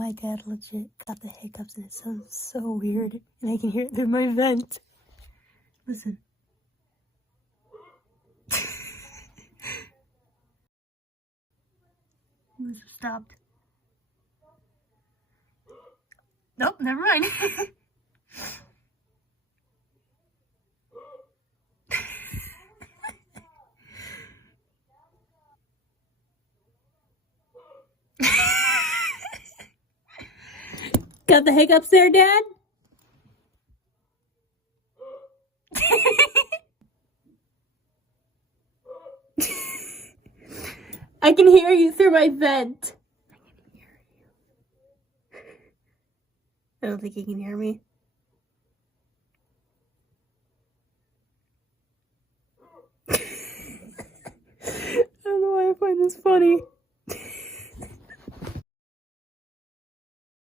My dad legit got the hiccups and it sounds so weird. And I can hear it through my vent. Listen. Must have stopped. Nope, never mind. Got the hiccups there, Dad? I can hear you through my vent. I can hear you. I don't think you can hear me. I don't know why I find this funny.